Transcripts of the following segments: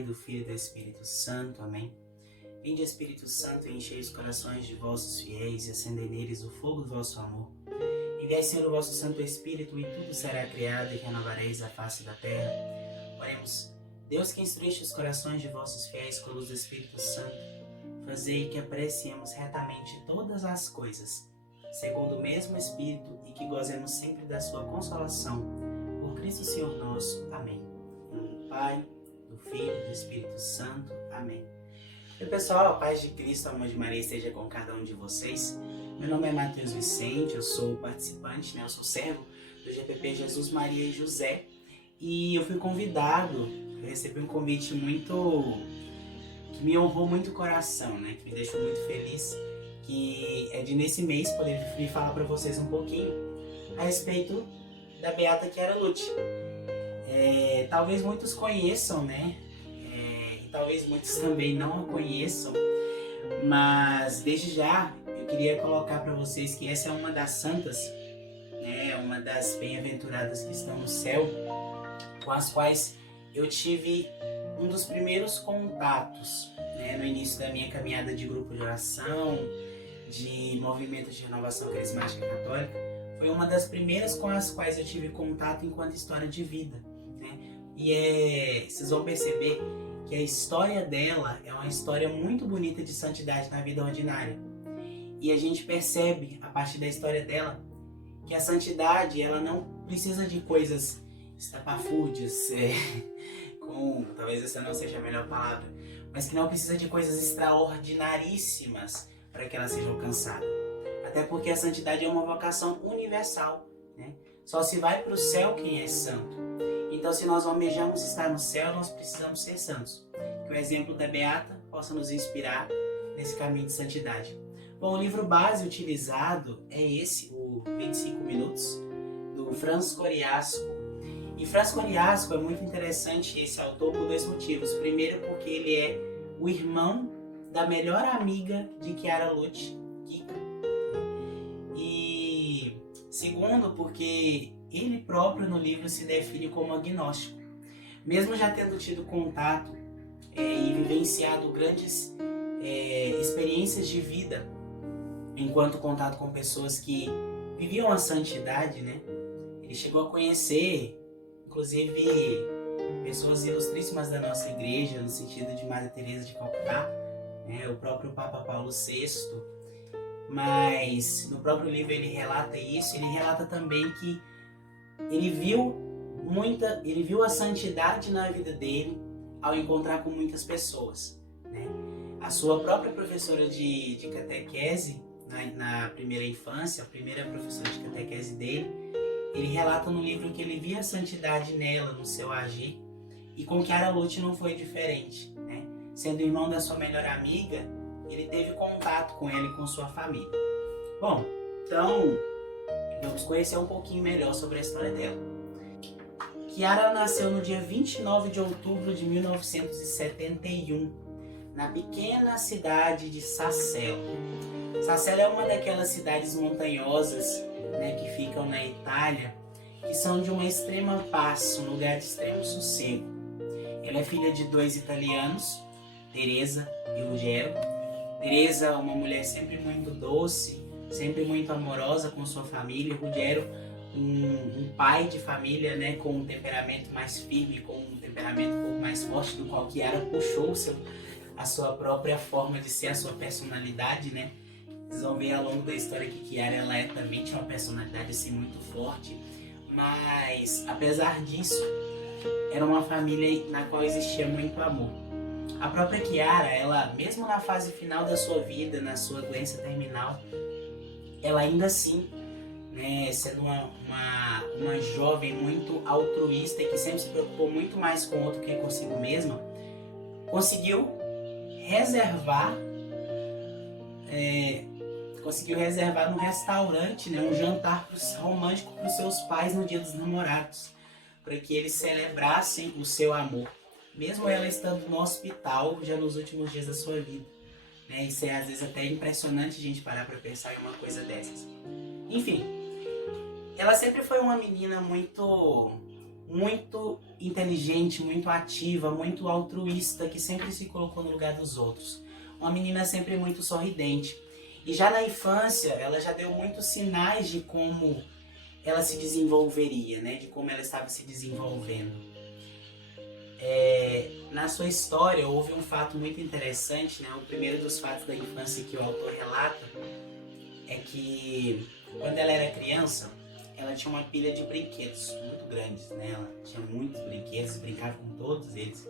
Pai, do Filho e do Espírito Santo. Amém. Vinde, Espírito Santo, e enchei os corações de vossos fiéis e acendei neles o fogo do vosso amor. Enviai, Senhor, o vosso Santo Espírito, e tudo será criado, e renovareis a face da terra. Oremos. Deus, que instruíste os corações de vossos fiéis com a luz do Espírito Santo, fazei que apreciemos retamente todas as coisas, segundo o mesmo Espírito, e que gozemos sempre da sua consolação. Por Cristo Senhor nosso. Amém. Em nome do Pai, do Filho e do Espírito Santo. Amém. E pessoal, a paz de Cristo, a amor de Maria esteja com cada um de vocês. Meu nome é Matheus Vicente, eu sou participante, eu sou servo do GPP Jesus, Maria e José. E eu fui convidado, eu recebi um convite que me honrou muito o coração, que me deixou muito feliz, que é de nesse mês poder vir falar para vocês um pouquinho a respeito da Beata Chiara Lute. Talvez muitos conheçam, e talvez muitos também não a conheçam, mas desde já eu queria colocar para vocês que essa é uma das santas, uma das bem-aventuradas que estão no céu, com as quais eu tive um dos primeiros contatos, no início da minha caminhada de grupo de oração, de movimento de renovação carismática católica. Foi uma das primeiras com as quais eu tive contato enquanto história de vida. E vocês vão perceber que a história dela é uma história muito bonita de santidade na vida ordinária. E a gente percebe, a partir da história dela, que a santidade ela não precisa de coisas estapafúrdias, talvez essa não seja a melhor palavra, mas que não precisa de coisas extraordinaríssimas para que ela seja alcançada. Até porque a santidade é uma vocação universal. Só se vai para o céu quem é santo. Então, se nós almejamos estar no céu, nós precisamos ser santos. Que o exemplo da Beata possa nos inspirar nesse caminho de santidade. Bom, o livro base utilizado é esse, o 25 Minutos, do Franz Coriasco. E Franz Coriasco é muito interessante esse autor por dois motivos. Primeiro, porque ele é o irmão da melhor amiga de Chiara Lute, Kika. E segundo, porque ele próprio no livro se define como agnóstico. Mesmo já tendo tido contato e vivenciado grandes experiências de vida enquanto contato com pessoas que viviam a santidade, ele chegou a conhecer, inclusive, pessoas ilustríssimas da nossa igreja, no sentido de Madre Teresa de Calcutá, o próprio Papa Paulo VI. Mas no próprio livro ele relata isso. Ele relata também que ele viu a santidade na vida dele ao encontrar com muitas pessoas. A sua própria professora de catequese, na primeira infância, a primeira professora de catequese dele, ele relata no livro que ele via a santidade nela, no seu agir, e com Chiara Lute não foi diferente. Sendo irmão da sua melhor amiga, ele teve contato com ela e com sua família. Bom, então vamos conhecer um pouquinho melhor sobre a história dela. Chiara nasceu no dia 29 de outubro de 1971, na pequena cidade de Sassello. Sassello é uma daquelas cidades montanhosas, que ficam na Itália, que são de uma extrema paz, um lugar de extremo sossego. Ela é filha de dois italianos, Teresa e Ruggero. Teresa, uma mulher sempre muito doce, sempre muito amorosa com sua família. Ruggero, um pai de família, com um temperamento mais firme, com um temperamento um pouco mais forte, do qual Chiara puxou a sua própria forma de ser, a sua personalidade, Vocês vão ver ao longo da história que Chiara também tinha uma personalidade assim muito forte, mas apesar disso, era uma família na qual existia muito amor. A própria Chiara, ela, mesmo na fase final da sua vida, na sua doença terminal, ela ainda assim, sendo uma jovem muito altruísta e que sempre se preocupou muito mais com o outro que consigo mesma, conseguiu reservar no restaurante, um jantar romântico para os seus pais no Dia dos Namorados, para que eles celebrassem o seu amor, mesmo ela estando no hospital já nos últimos dias da sua vida. Isso é às vezes até impressionante a gente parar para pensar em uma coisa dessas. Enfim, ela sempre foi uma menina muito muito inteligente, muito ativa, muito altruísta, que sempre se colocou no lugar dos outros. Uma menina sempre muito sorridente. E já na infância, ela já deu muitos sinais de como ela se desenvolveria, né? De como ela estava se desenvolvendo. Na sua história, houve um fato muito interessante, né? O primeiro dos fatos da infância que o autor relata é que, quando ela era criança, ela tinha uma pilha de brinquedos muito grandes, né? Ela tinha muitos brinquedos, brincava com todos eles.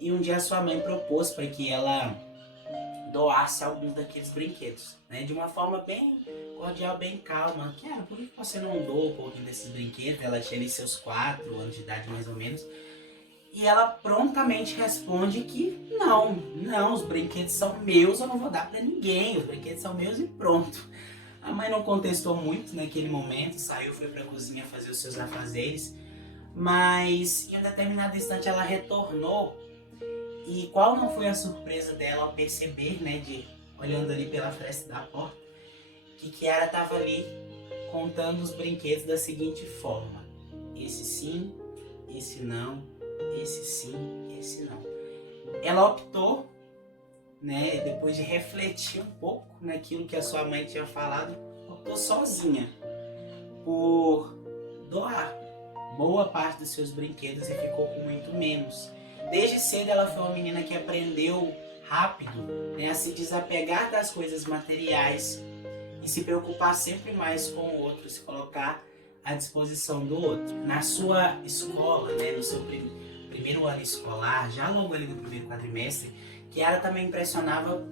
E um dia a sua mãe propôs para que ela doasse alguns daqueles brinquedos, né? De uma forma bem cordial, bem calma. Por que você não doa um pouquinho desses brinquedos? Ela tinha ali seus 4 anos de idade, mais ou menos. E ela prontamente responde que não, os brinquedos são meus, eu não vou dar para ninguém, os brinquedos são meus e pronto. A mãe não contestou muito naquele momento, saiu, foi para a cozinha fazer os seus afazeres, mas em um determinado instante ela retornou. E qual não foi a surpresa dela ao perceber, né, olhando ali pela fresta da porta, que Kiara estava ali contando os brinquedos da seguinte forma: esse sim, esse não, esse sim, esse não. Ela optou, né, depois de refletir um pouco naquilo que a sua mãe tinha falado, optou sozinha por doar boa parte dos seus brinquedos e ficou com muito menos. Desde cedo ela foi uma menina que aprendeu rápido, né, a se desapegar das coisas materiais e se preocupar sempre mais com o outro, se colocar à disposição do outro. Na sua escola, né, no seu primeiro ano escolar, já logo ali no primeiro quadrimestre, Kiara também impressionava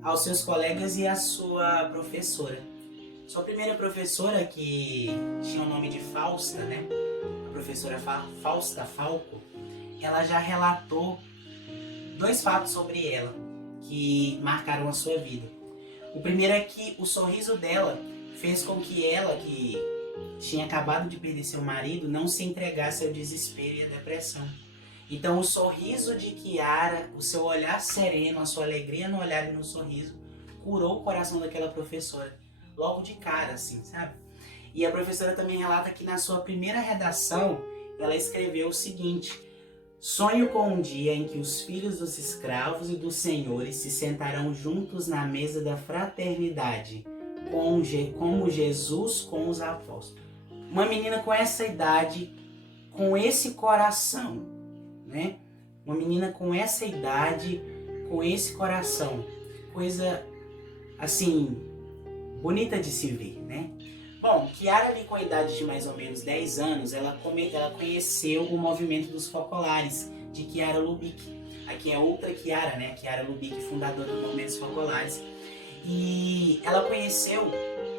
aos seus colegas e a sua professora. Sua primeira professora, que tinha o nome de Fausta, né, a professora Fausta Falco, ela já relatou 2 fatos sobre ela que marcaram a sua vida. O primeiro é que o sorriso dela fez com que ela, que tinha acabado de perder seu marido, não se entregasse ao desespero e à depressão. Então o sorriso de Kiara, o seu olhar sereno, a sua alegria no olhar e no sorriso, curou o coração daquela professora, logo de cara, assim, sabe? E a professora também relata que na sua primeira redação, ela escreveu o seguinte: sonho com um dia em que os filhos dos escravos e dos senhores se sentarão juntos na mesa da fraternidade, como Jesus com os apóstolos. Uma menina com essa idade, com esse coração, né? Uma menina com essa idade, com esse coração. Coisa, assim, bonita de se ver, né? Bom, Kiara ali com a idade de mais ou menos 10 anos, ela conheceu o movimento dos focolares, de Kiara Lubick. Aqui é outra Kiara, né? Kiara Lubick, fundadora do movimento dos focolares. E ela conheceu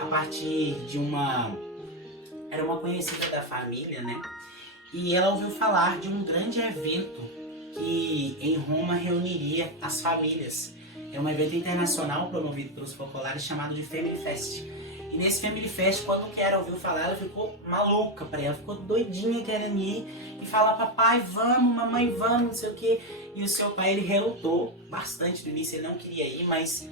a partir de era uma conhecida da família, né? E ela ouviu falar de um grande evento que em Roma reuniria as famílias. É um evento internacional promovido pelos focolares chamado de Family Fest. E nesse Family Fest, quando Kiara ouviu falar, ela ficou maluca pra ela, ficou doidinha querendo ir e falar: papai, vamos, mamãe, vamos, não sei o quê. E o seu pai, ele relutou bastante no início, ele não queria ir, mas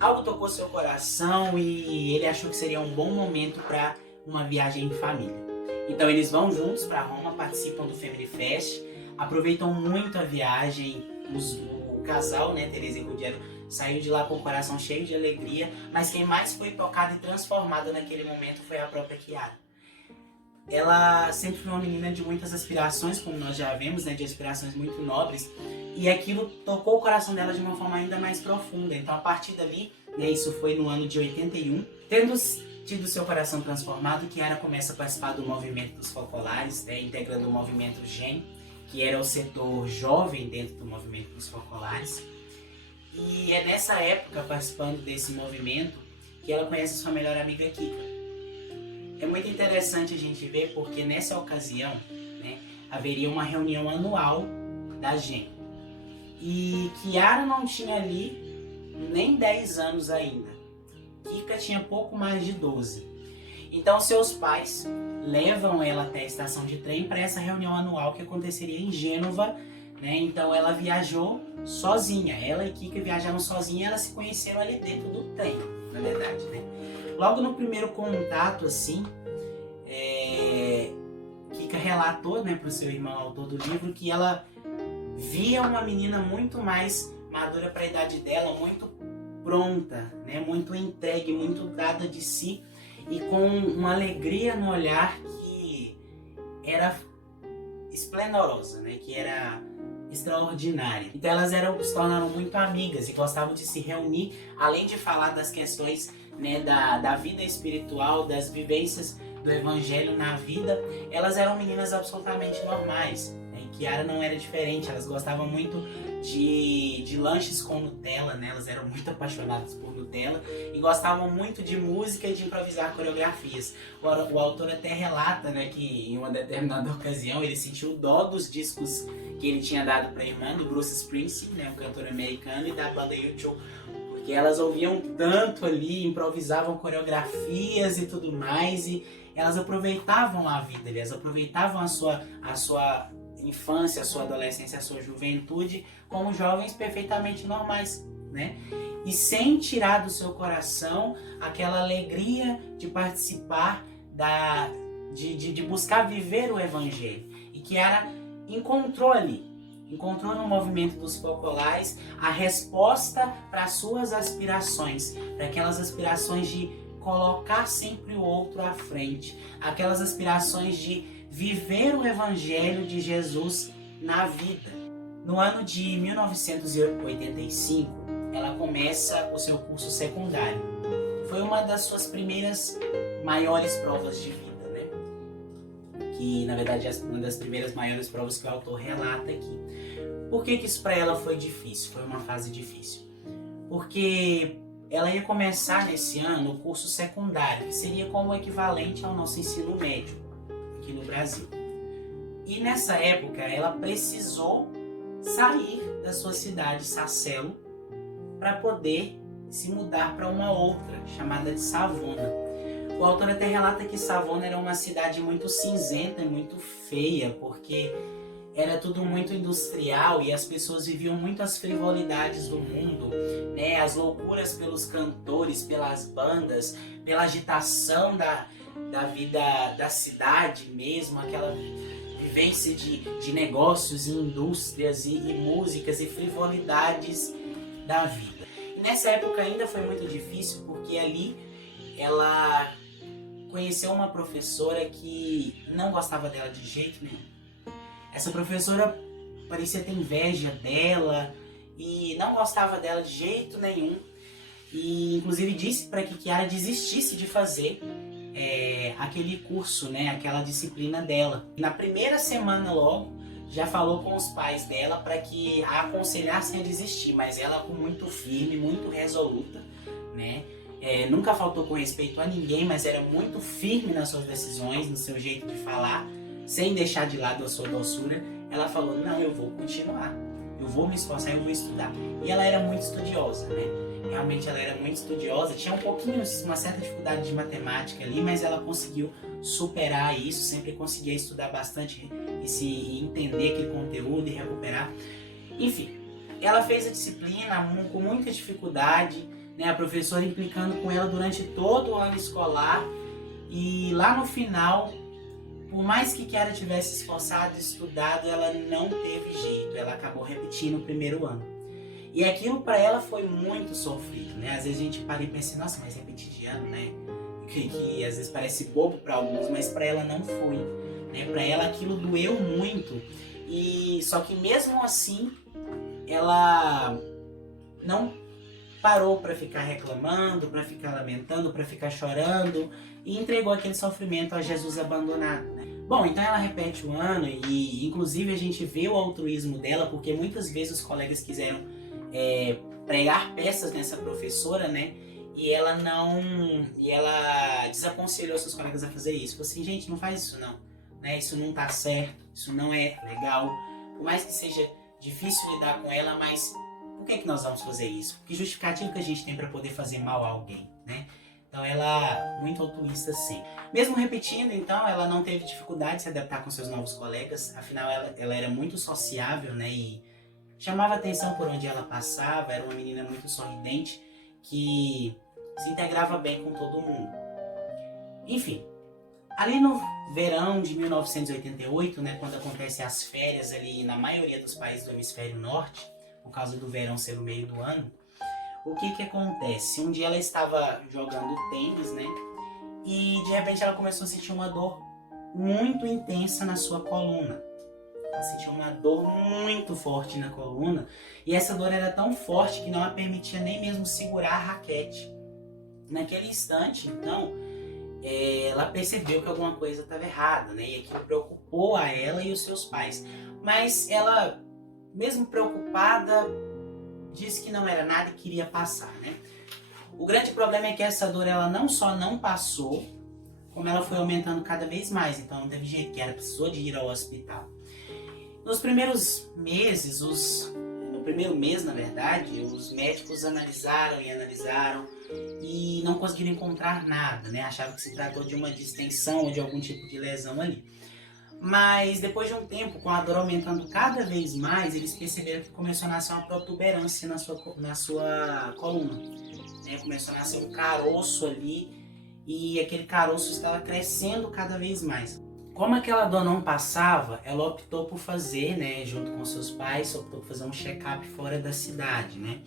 algo tocou seu coração e ele achou que seria um bom momento para uma viagem em família. Então eles vão juntos para Roma, participam do Family Fest, aproveitam muito a viagem. O casal, né, Teresa e Ruggero, saiu de lá com o coração cheio de alegria, mas quem mais foi tocada e transformada naquele momento foi a própria Kiara. Ela sempre foi uma menina de muitas aspirações, como nós já vemos, né, de aspirações muito nobres, e aquilo tocou o coração dela de uma forma ainda mais profunda. Então, a partir dali, né, isso foi no ano de 81, tendo tido seu coração transformado, Kiara começa a participar do movimento dos focolares, né, integrando o movimento GEM, que era o setor jovem dentro do movimento dos focolares. E é nessa época, participando desse movimento, que ela conhece sua melhor amiga Kika. É muito interessante a gente ver porque nessa ocasião, né, haveria uma reunião anual da GEM. E Kiara não tinha ali nem 10 anos ainda. Kika tinha pouco mais de 12. Então seus pais levam ela até a estação de trem para essa reunião anual que aconteceria em Gênova, né? Então ela viajou sozinha. Ela e Kika viajaram sozinha e elas se conheceram ali dentro do trem, na verdade, né? Logo no primeiro contato, assim, Mônica relatou, né, para o seu irmão, autor do livro, que ela via uma menina muito mais madura para a idade dela, muito pronta, né, muito entregue, muito dada de si e com uma alegria no olhar que era esplendorosa, né, que era extraordinária. Então elas se tornaram muito amigas e gostavam de se reunir, além de falar das questões, né, da vida espiritual, das vivências do evangelho na vida. Elas eram meninas absolutamente normais, né? E Kiara não era diferente. Elas gostavam muito de lanches com Nutella, né? Elas eram muito apaixonadas por Nutella e gostavam muito de música e de improvisar coreografias. O autor até relata, né, que em uma determinada ocasião ele sentiu dó dos discos que ele tinha dado para a irmã do Bruce Springsteen, né, um cantor americano, e da banda U2, porque elas ouviam tanto ali, improvisavam coreografias e tudo mais, e elas aproveitavam a vida, elas aproveitavam a sua infância, a sua adolescência, a sua juventude como jovens perfeitamente normais, né? E sem tirar do seu coração aquela alegria de participar, de buscar viver o evangelho. E Kiara encontrou no movimento dos populares a resposta para as suas aspirações, para aquelas aspirações de colocar sempre o outro à frente, aquelas aspirações de viver o evangelho de Jesus na vida. No ano de 1985, ela começa o seu curso secundário. Foi uma das suas primeiras maiores provas de vida, né? Que, na verdade, é uma das primeiras maiores provas que o autor relata aqui. Por que isso para ela foi difícil? Foi uma fase difícil. Porque ela ia começar nesse ano o curso secundário, que seria como o equivalente ao nosso ensino médio aqui no Brasil. E nessa época ela precisou sair da sua cidade, Sacelo, para poder se mudar para uma outra, chamada de Savona. O autor até relata que Savona era uma cidade muito cinzenta e muito feia, porque era tudo muito industrial e as pessoas viviam muito as frivolidades do mundo, né? As loucuras pelos cantores, pelas bandas, pela agitação da vida da cidade mesmo, aquela vivência de negócios e indústrias e músicas e frivolidades da vida. E nessa época ainda foi muito difícil, porque ali ela conheceu uma professora que não gostava dela de jeito nenhum. Essa professora parecia ter inveja dela e não gostava dela de jeito nenhum. E inclusive disse para que Kiara desistisse de fazer aquele curso, né, aquela disciplina dela. Na primeira semana logo, já falou com os pais dela para que a aconselhassem a desistir, mas ela muito firme, muito resoluta, né? Nunca faltou com respeito a ninguém, mas era muito firme nas suas decisões, no seu jeito de falar, sem deixar de lado a sua doçura. Ela falou, não, eu vou continuar, eu vou me esforçar, eu vou estudar. E ela era muito estudiosa, né? Realmente ela era muito estudiosa, tinha uma certa dificuldade de matemática ali, mas ela conseguiu superar isso, sempre conseguia estudar bastante e entender aquele conteúdo e recuperar. Enfim, ela fez a disciplina com muita dificuldade, né? A professora implicando com ela durante todo o ano escolar, e lá no final, por mais que Kiara tivesse esforçado, estudado, ela não teve jeito, ela acabou repetindo o primeiro ano. E aquilo para ela foi muito sofrido, né? Às vezes a gente para e pensa, nossa, mas repetir de ano, né? Que às vezes parece bobo para alguns, mas para ela não foi, né? Para ela aquilo doeu muito. E só que mesmo assim, ela não parou para ficar reclamando, para ficar lamentando, para ficar chorando, e entregou aquele sofrimento a Jesus abandonado, né? Bom, então ela repete o ano e inclusive a gente vê o altruísmo dela, porque muitas vezes os colegas quiseram pregar peças nessa professora, né? E ela desaconselhou seus colegas a fazer isso. Falou assim, gente, não faz isso não, né? Isso não tá certo, isso não é legal. Por mais que seja difícil lidar com ela, mas por que nós vamos fazer isso? Que justificativo que a gente tem para poder fazer mal a alguém, né? Então ela, muito altruísta sim. Mesmo repetindo, então, ela não teve dificuldade de se adaptar com seus novos colegas. Afinal, ela era muito sociável, né? E chamava atenção por onde ela passava. Era uma menina muito sorridente que se integrava bem com todo mundo. Enfim, Ali no verão de 1988, né, quando acontecem as férias ali na maioria dos países do hemisfério norte, por causa do verão ser o meio do ano, o que acontece? Um dia ela estava jogando tênis, né, e de repente ela começou a sentir uma dor muito intensa na sua coluna. Ela sentiu uma dor muito forte na coluna, e essa dor era tão forte que não a permitia nem mesmo segurar a raquete. Naquele instante, então, ela percebeu que alguma coisa estava errada, né? E aquilo preocupou a ela e os seus pais. Mas ela, mesmo preocupada, disse que não era nada e queria passar, né? O grande problema é que essa dor, ela não só não passou, como ela foi aumentando cada vez mais. Então não teve jeito, que ela precisou de ir ao hospital. Nos primeiros meses, no primeiro mês, na verdade, os médicos analisaram e não conseguiram encontrar nada, né? Achavam que se tratou de uma distensão ou de algum tipo de lesão ali. Mas depois de um tempo, com a dor aumentando cada vez mais, eles perceberam que começou a nascer uma protuberância na sua coluna, né? Começou a nascer um caroço ali e aquele caroço estava crescendo cada vez mais. Como aquela dor não passava, ela optou por fazer, né, junto com seus pais, optou por fazer um check-up fora da cidade, né?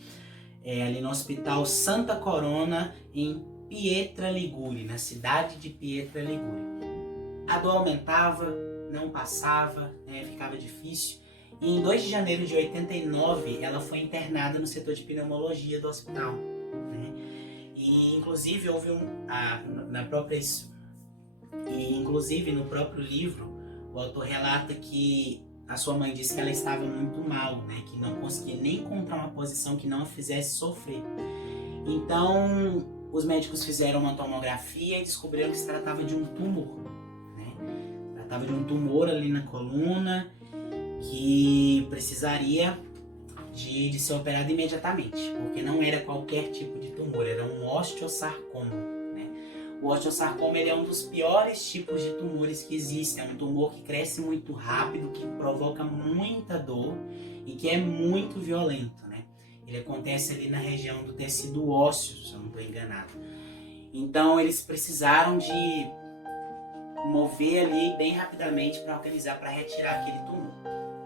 Ali no Hospital Santa Corona, em Pietra Ligure, na cidade de Pietra Ligure. A dor aumentava, não passava, né, ficava difícil. E em 2 de janeiro de 89, ela foi internada no setor de pneumologia do hospital, né? E inclusive houve inclusive no próprio livro, o autor relata que a sua mãe disse que ela estava muito mal, né? Que não conseguia nem encontrar uma posição que não a fizesse sofrer. Então, os médicos fizeram uma tomografia e descobriram que se tratava de um tumor, né? Tratava de um tumor ali na coluna que precisaria de ser operado imediatamente, porque não era qualquer tipo de tumor, era um osteosarcoma. O osteosarcoma, ele é um dos piores tipos de tumores que existem. É um tumor que cresce muito rápido, que provoca muita dor e que é muito violento, né? Ele acontece ali na região do tecido ósseo, se eu não estou enganado. Então eles precisaram de mover ali bem rapidamente para organizar, para retirar aquele tumor,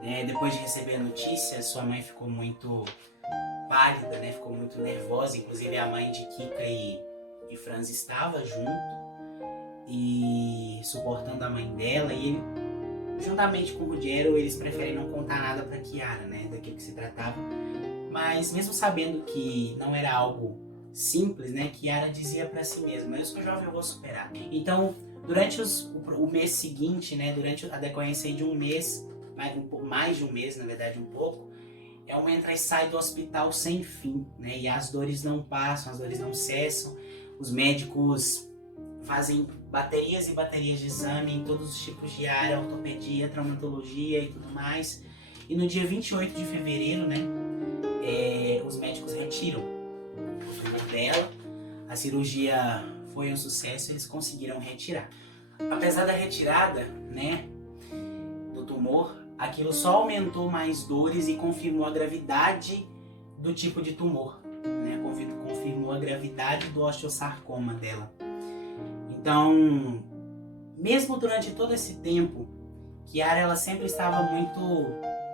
né? Depois de receber a notícia, sua mãe ficou muito pálida, né? Ficou muito nervosa. Inclusive a mãe de Kika e Franz estava junto e suportando a mãe dela, e ele, juntamente com o Ruggiero, eles preferem não contar nada para Chiara, né, daquilo que se tratava. Mas mesmo sabendo que não era algo simples, né, Chiara dizia para si mesma: eu sou jovem, eu vou superar. Então, durante o mês seguinte, né, durante a decorrência de um mês, mais de um mês, na verdade, um pouco, é uma entra e sai do hospital sem fim, né, e as dores não passam, as dores não cessam. Os médicos fazem baterias e baterias de exame em todos os tipos de área, ortopedia, traumatologia e tudo mais. E no dia 28 de fevereiro, né, os médicos retiram o tumor dela. A cirurgia foi um sucesso, eles conseguiram retirar. Apesar da retirada, né, do tumor, aquilo só aumentou mais dores e confirmou a gravidade do tipo de tumor, né? Confirmou a gravidade do osteosarcoma dela. Então, mesmo durante todo esse tempo, Chiara, ela sempre estava muito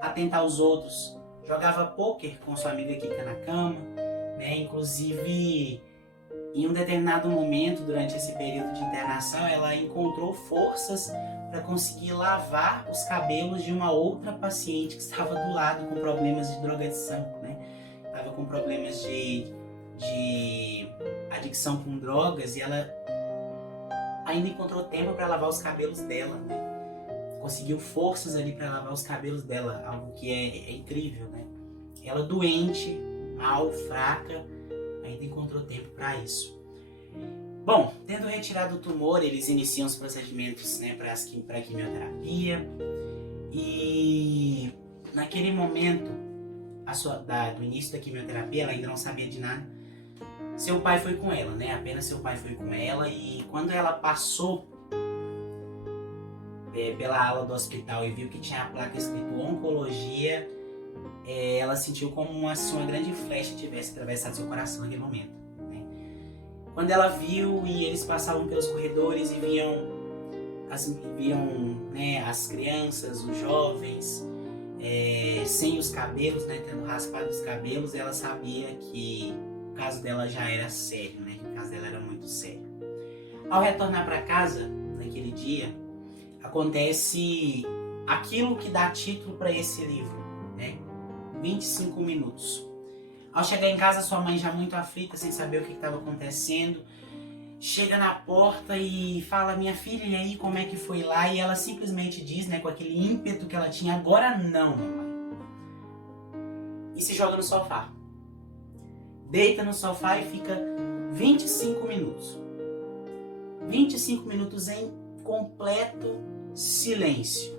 atenta aos outros. Jogava pôquer com sua amiga Kika na cama, né? Inclusive, em um determinado momento, durante esse período de internação, ela encontrou forças para conseguir lavar os cabelos de uma outra paciente que estava do lado com problemas de drogadição, né? Estava com problemas de adicção com drogas, e ela ainda encontrou tempo para lavar os cabelos dela, né? Conseguiu forças ali para lavar os cabelos dela, algo que é incrível, né? Ela doente, mal, fraca, ainda encontrou tempo para isso. Bom, tendo retirado o tumor, eles iniciam os procedimentos, né, para a quimioterapia, e naquele momento do início da quimioterapia, ela ainda não sabia de nada. Seu pai foi com ela, né? Apenas seu pai foi com ela, e quando ela passou pela ala do hospital e viu que tinha a placa escrito oncologia, ela sentiu como se uma grande flecha tivesse atravessado seu coração naquele momento, né? Quando ela viu, e eles passavam pelos corredores e viam viam, né, as crianças, os jovens, sem os cabelos, né, tendo raspado os cabelos, ela sabia que o caso dela já era sério, né, que o caso dela era muito sério. Ao retornar para casa, naquele dia, acontece aquilo que dá título para esse livro, né? 25 minutos. Ao chegar em casa, sua mãe já muito aflita, sem saber o que estava acontecendo, chega na porta e fala: minha filha, e aí, como é que foi lá? E ela simplesmente diz, né, com aquele ímpeto que ela tinha: agora não, mamãe. E se joga no sofá. Deita no sofá e fica 25 minutos. 25 minutos em completo silêncio.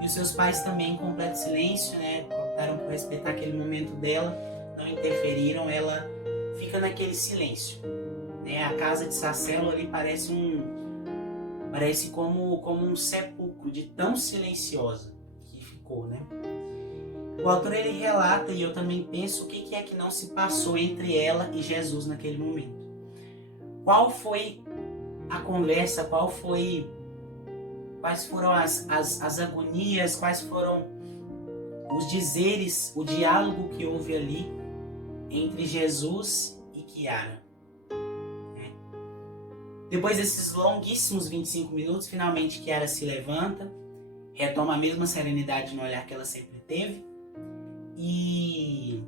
E os seus pais também em completo silêncio, né? Optaram por respeitar aquele momento dela, não interferiram, ela fica naquele silêncio. Né? A casa de Sacelo ali parece como um sepulcro de tão silenciosa que ficou, né? O autor ele relata, e eu também penso, o que é que não se passou entre ela e Jesus naquele momento. Qual foi a conversa, quais foram as agonias, quais foram os dizeres, o diálogo que houve ali entre Jesus e Chiara. Depois desses longuíssimos 25 minutos, finalmente Chiara se levanta, retoma a mesma serenidade no olhar que ela sempre teve e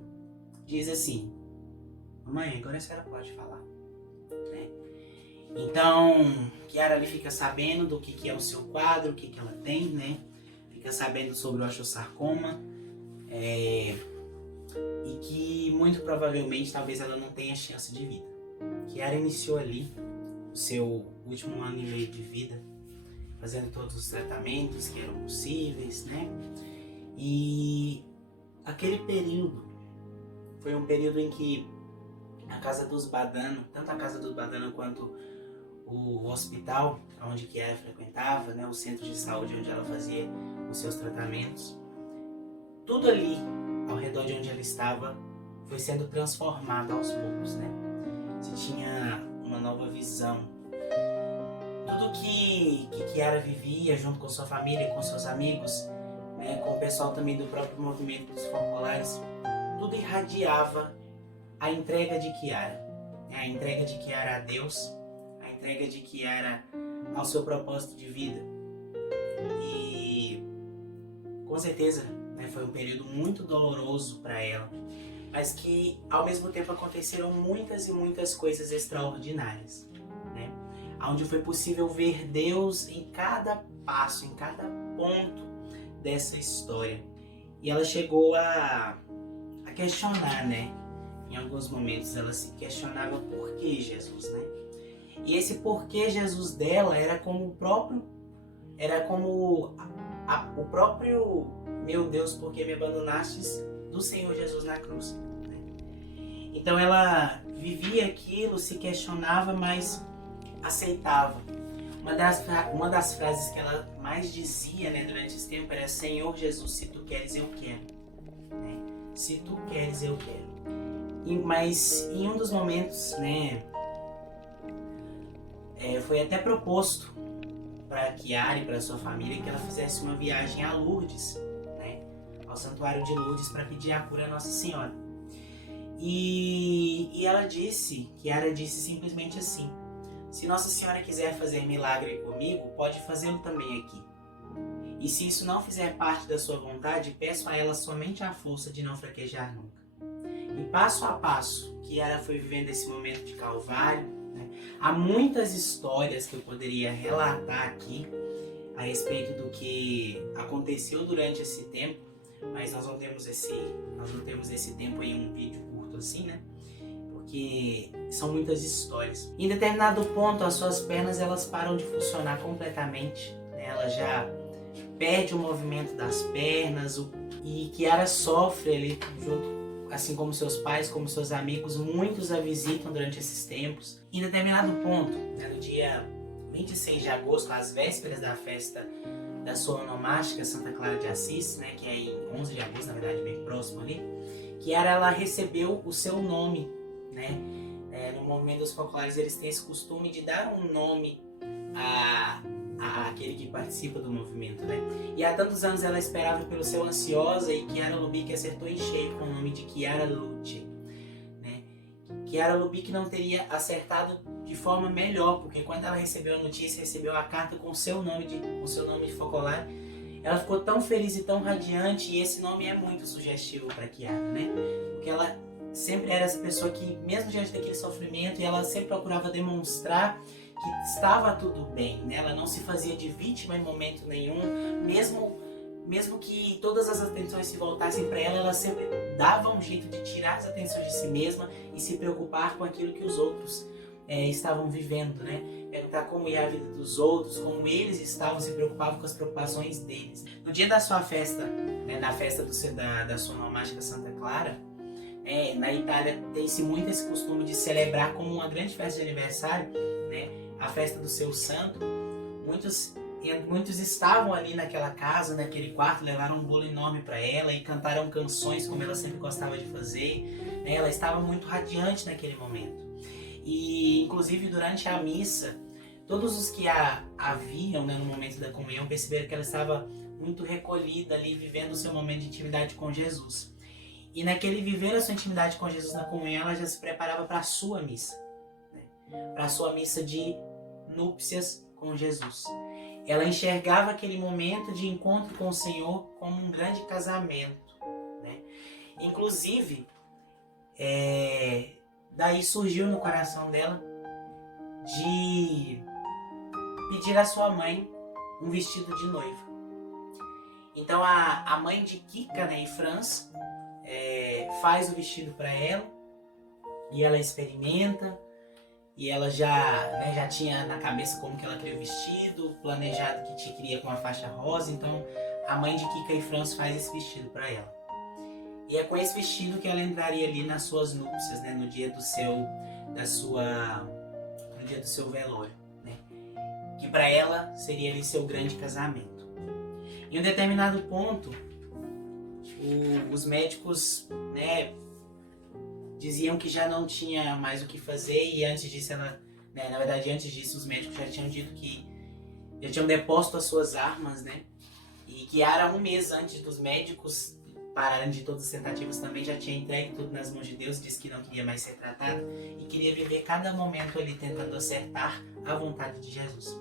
diz assim: mamãe, agora a senhora pode falar. Então, Chiara ali fica sabendo do que é o seu quadro, o que ela tem, né? Fica sabendo sobre o osteosarcoma, e que muito provavelmente talvez ela não tenha chance de vida. Chiara iniciou ali o seu último ano e meio de vida, fazendo todos os tratamentos que eram possíveis, né? E aquele período foi um período em que a casa dos Badano, tanto a casa dos Badano quanto o hospital onde Chiara frequentava, né, o centro de saúde onde ela fazia os seus tratamentos, tudo ali ao redor de onde ela estava foi sendo transformado aos poucos, né? Se tinha uma nova visão. Tudo que Chiara vivia junto com sua família, com seus amigos, né, com o pessoal também do próprio movimento dos focolares, tudo irradiava a entrega de Chiara, né? A entrega de Chiara a Deus, a entrega de Chiara ao seu propósito de vida. E com certeza, né, foi um período muito doloroso para ela, mas que ao mesmo tempo aconteceram muitas e muitas coisas extraordinárias, né? Onde foi possível ver Deus em cada passo, em cada ponto dessa história. E ela chegou a questionar, né? Em alguns momentos ela se questionava por que Jesus, né? E esse porquê Jesus dela era como o próprio meu Deus, por que me abandonastes, do Senhor Jesus na cruz, né? Então ela vivia aquilo, se questionava, mas aceitava. Uma das frases que ela mais dizia, né, durante esse tempo era: Senhor Jesus, se tu queres, eu quero, né? Se tu queres, eu quero. Mas em um dos momentos, né, foi até proposto para Chiara e para sua família que ela fizesse uma viagem a Lourdes, né, ao Santuário de Lourdes, para pedir a cura a Nossa Senhora. E Chiara disse simplesmente assim: se Nossa Senhora quiser fazer milagre comigo, pode fazê-lo também aqui. E se isso não fizer parte da sua vontade, peço a ela somente a força de não fraquejar nunca. E passo a passo, Chiara foi vivendo esse momento de Calvário, né? Há muitas histórias que eu poderia relatar aqui a respeito do que aconteceu durante esse tempo, mas nós não temos esse tempo em um vídeo curto assim, né? Porque são muitas histórias. Em determinado ponto, as suas pernas elas param de funcionar completamente, né? Ela já perde o movimento das pernas, e Chiara sofre ali junto, assim como seus pais, como seus amigos, muitos a visitam durante esses tempos. Em determinado ponto, né, no dia 26 de agosto, às vésperas da festa da sua onomástica Santa Clara de Assis, né, que é em 11 de agosto, na verdade bem próximo ali, Chiara ela recebeu o seu nome, né? No movimento dos focolares eles têm esse costume de dar um nome participa do movimento, né? E há tantos anos ela esperava pelo seu Ansiosa e Chiara Lubick acertou em cheio com o nome de Chiara Luce, né? Chiara Lubick não teria acertado de forma melhor, porque quando ela recebeu a notícia, recebeu a carta com seu nome de focolar, ela ficou tão feliz e tão radiante, e esse nome é muito sugestivo para Chiara, né? Porque ela sempre era essa pessoa que, mesmo diante daquele sofrimento, ela sempre procurava demonstrar que estava tudo bem, né? Ela não se fazia de vítima em momento nenhum, mesmo que todas as atenções se voltassem para ela, ela sempre dava um jeito de tirar as atenções de si mesma e se preocupar com aquilo que os outros estavam vivendo, né? Perguntar como ia a vida dos outros, como eles estavam, se preocupavam com as preocupações deles. No dia da sua festa, né, na festa da sua nomática Santa Clara, na Itália tem-se muito esse costume de celebrar como uma grande festa de aniversário, né, a festa do seu santo. Muitos estavam ali naquela casa, naquele quarto, levaram um bolo enorme para ela e cantaram canções como ela sempre gostava de fazer, né? Ela estava muito radiante naquele momento. E, inclusive, durante a missa, todos os que a viam, né, no momento da comunhão perceberam que ela estava muito recolhida ali, vivendo o seu momento de intimidade com Jesus. E naquele viver a sua intimidade com Jesus na comunhão, ela já se preparava para a sua missa, né? Para a sua missa de núpcias com Jesus. Ela enxergava aquele momento de encontro com o Senhor como um grande casamento, né? Inclusive, daí surgiu no coração dela de pedir à sua mãe um vestido de noiva. Então a mãe de Kika, né, e Franz, faz o vestido para ela e ela experimenta, e ela já tinha na cabeça como que ela queria o vestido, planejado que queria com uma faixa rosa. Então a mãe de Kika e Franz faz esse vestido para ela. E é com esse vestido que ela entraria ali nas suas núpcias, né, no dia do seu velório, né, que para ela seria ali seu grande casamento. Em um determinado ponto, os médicos, né, diziam que já não tinha mais o que fazer, e antes disso antes disso os médicos já tinham dito que já tinham deposto as suas armas, né, e que era um mês antes dos médicos pararem de todas as tentativas também, já tinha entregue tudo nas mãos de Deus, disse que não queria mais ser tratada e queria viver cada momento ali tentando acertar a vontade de Jesus.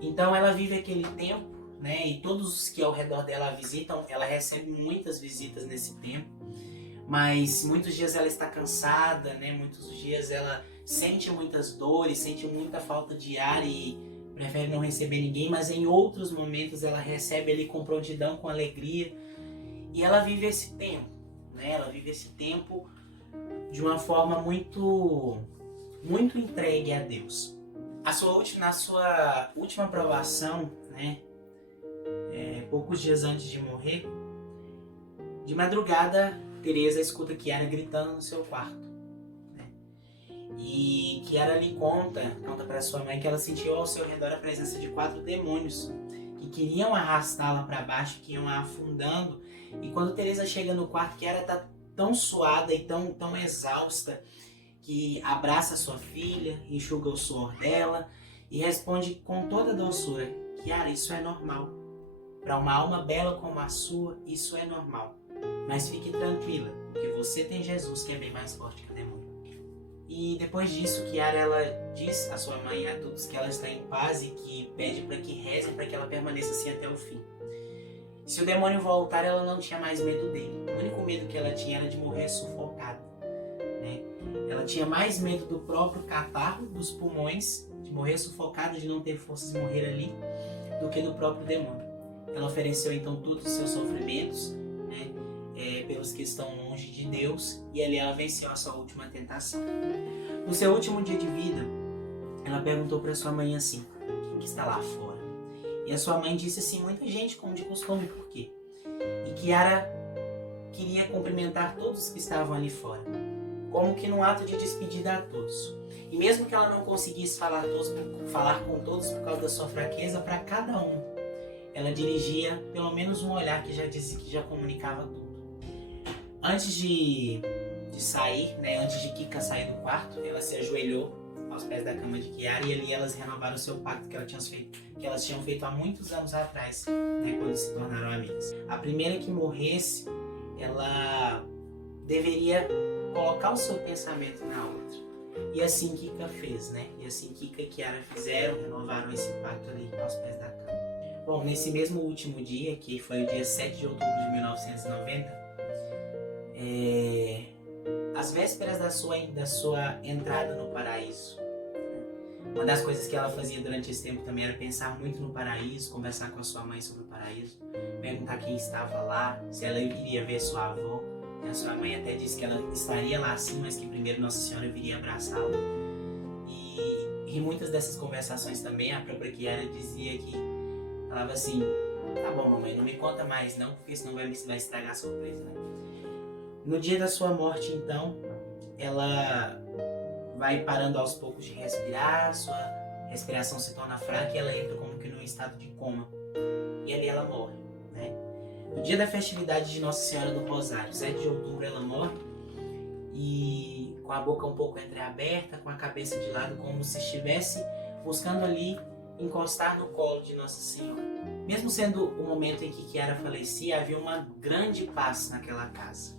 Então ela vive aquele tempo, né, e todos os que ao redor dela a visitam, ela recebe muitas visitas nesse tempo, mas muitos dias ela está cansada, né, muitos dias ela sente muitas dores, sente muita falta de ar e prefere não receber ninguém, mas em outros momentos ela recebe ali com prontidão, com alegria. E ela vive esse tempo, né? Ela vive esse tempo de uma forma muito, muito entregue a Deus. Na sua última provação, né? Poucos dias antes de morrer, de madrugada, Teresa escuta Chiara gritando no seu quarto, né? E Chiara lhe conta para sua mãe que ela sentiu ao seu redor a presença de 4 demônios que queriam arrastá-la para baixo, que iam a afundando. E quando Teresa chega no quarto, Chiara está tão suada e tão exausta que abraça sua filha, enxuga o suor dela e responde com toda doçura: Chiara, isso é normal. Para uma alma bela como a sua, isso é normal. Mas fique tranquila, porque você tem Jesus, que é bem mais forte que o demônio. E depois disso, Chiara, ela diz à sua mãe e a todos que ela está em paz e que pede para que rezem para que ela permaneça assim até o fim. Se o demônio voltar, ela não tinha mais medo dele. O único medo que ela tinha era de morrer sufocada, né? Ela tinha mais medo do próprio catarro, dos pulmões, de morrer sufocada, de não ter forças de morrer ali, do que do próprio demônio. Ela ofereceu então todos os seus sofrimentos, né, pelos que estão longe de Deus, e ali ela venceu a sua última tentação. No seu último dia de vida, ela perguntou para sua mãe assim: quem que está lá fora? E a sua mãe disse assim: muita gente, como de costume. Por quê? E Chiara queria cumprimentar todos que estavam ali fora, como que num ato de despedida a todos. E mesmo que ela não conseguisse falar com todos por causa da sua fraqueza, para cada um, ela dirigia pelo menos um olhar que já disse, que já comunicava tudo. Antes de sair, né, antes de Kika sair do quarto, ela se ajoelhou aos pés da cama de Chiara, e ali elas renovaram o seu pacto que elas tinham feito há muitos anos atrás, né, quando se tornaram amigas. A primeira que morresse, ela deveria colocar o seu pensamento na outra. E assim Kika fez, né? E assim Kika e Chiara fizeram, renovaram esse pacto ali aos pés da cama. Bom, nesse mesmo último dia, que foi o dia 7 de outubro de 1990, às vésperas da sua entrada no paraíso, uma das coisas que ela fazia durante esse tempo também era pensar muito no paraíso, conversar com a sua mãe sobre o paraíso, perguntar quem estava lá, se ela iria ver sua avó. A sua mãe até disse que ela estaria lá sim, mas que primeiro Nossa Senhora viria abraçá-la. E muitas dessas conversações também, a própria Chiara dizia que, falava assim, tá bom mamãe, não me conta mais não, porque senão vai estragar a surpresa, né? No dia da sua morte, então, ela vai parando aos poucos de respirar, sua respiração se torna fraca e ela entra como que num estado de coma. E ali ela morre, né? No dia da festividade de Nossa Senhora do Rosário, 7 de outubro, ela morre e com a boca um pouco entreaberta, com a cabeça de lado, como se estivesse buscando ali encostar no colo de Nossa Senhora. Mesmo sendo o momento em que Chiara falecia, havia uma grande paz naquela casa,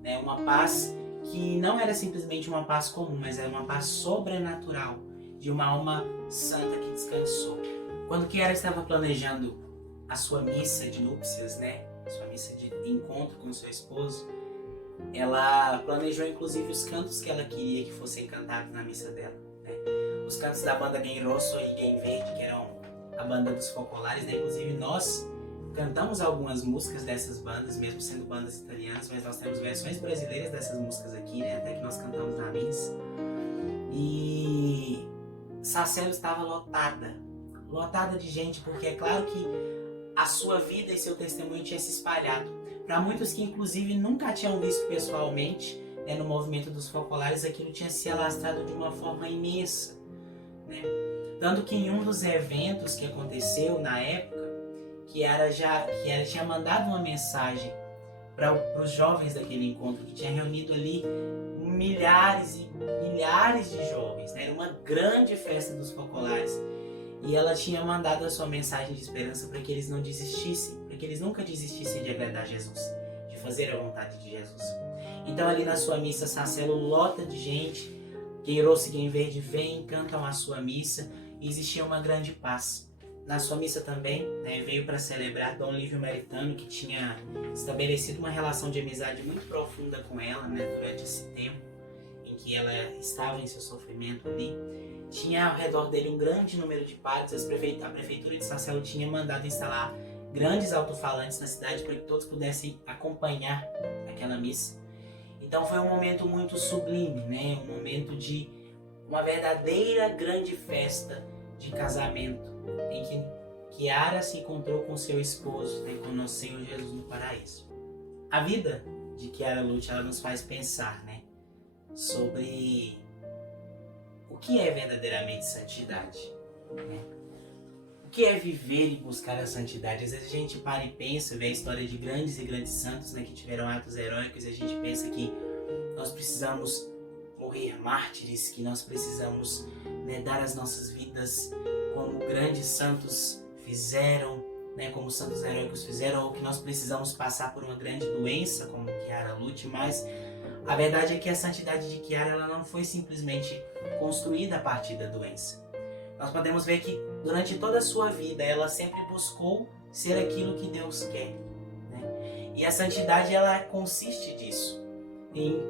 né? Uma paz que não era simplesmente uma paz comum, mas era uma paz sobrenatural, de uma alma santa que descansou. Quando Chiara estava planejando a sua missa de núpcias, né? Sua missa de encontro com seu esposo, ela planejou inclusive os cantos que ela queria que fossem cantados na missa dela, né? Os cantos da banda Gen Rosso e Gen Verde, que eram a banda dos focolares, né? Inclusive nós cantamos algumas músicas dessas bandas, mesmo sendo bandas italianas, mas nós temos versões brasileiras dessas músicas aqui, né? Até que nós cantamos na missa. E Sacelo estava lotada de gente, porque é claro que a sua vida e seu testemunho tinha se espalhado. Para muitos que inclusive nunca tinham visto pessoalmente, né, no movimento dos focolares, aquilo tinha se alastrado de uma forma imensa, né? Tanto que em um dos eventos que aconteceu na época, Chiara tinha mandado uma mensagem para os jovens daquele encontro, que tinha reunido ali milhares e milhares de jovens, né? Era uma grande festa dos focolares. E ela tinha mandado a sua mensagem de esperança para que eles não desistissem, para que eles nunca desistissem de agradar Jesus, de fazer a vontade de Jesus. Então ali na sua missa, Sacelo lota de gente, Gen Rosso e Gen Verde vêm, cantam a sua missa e existia uma grande paz. Na sua missa também, né, veio para celebrar Dom Lívio Meritano, que tinha estabelecido uma relação de amizade muito profunda com ela, né, durante esse tempo em que ela estava em seu sofrimento ali. Tinha ao redor dele um grande número de padres. A prefeitura de Sacelo tinha mandado instalar grandes alto-falantes na cidade para que todos pudessem acompanhar aquela missa. Então foi um momento muito sublime, né? Um momento de uma verdadeira grande festa de casamento, em que Chiara se encontrou com seu esposo, né, com nosso Senhor Jesus no paraíso. A vida de Chiara Lute, ela nos faz pensar, né, sobre o que é verdadeiramente santidade, né? O que é viver e buscar a santidade? Às vezes a gente para e pensa, vê a história de grandes e grandes santos, né, que tiveram atos heróicos, e a gente pensa que nós precisamos morrer mártires, que nós precisamos, né, dar as nossas vidas como grandes santos fizeram, né, como santos heróicos fizeram, ou que nós precisamos passar por uma grande doença, como Chiara Lute, mas a verdade é que a santidade de Chiara, ela não foi simplesmente construída a partir da doença. Nós podemos ver que durante toda a sua vida ela sempre buscou ser aquilo que Deus quer, né? E a santidade, ela consiste disso, em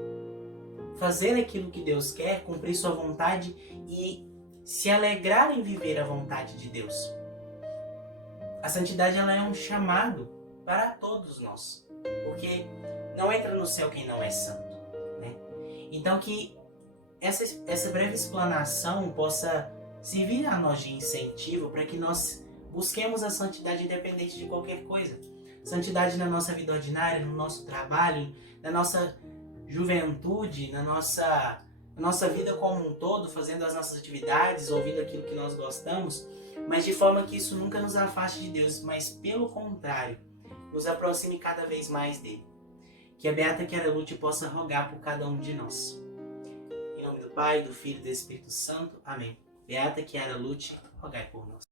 fazer aquilo que Deus quer, cumprir sua vontade e se alegrar em viver a vontade de Deus. A santidade, ela é um chamado para todos nós, porque não entra no céu quem não é santo, né? Então que essa breve explanação possa servir a nós de incentivo para que nós busquemos a santidade independente de qualquer coisa. Santidade na nossa vida ordinária, no nosso trabalho, na nossa juventude, na nossa vida como um todo, fazendo as nossas atividades, ouvindo aquilo que nós gostamos, mas de forma que isso nunca nos afaste de Deus, mas pelo contrário, nos aproxime cada vez mais dele. Que a Beata Chiara Lute possa rogar por cada um de nós. Em nome nome do Pai, do Filho e do Espírito Santo. Amém. Beata Chiara Lute, rogai por nós.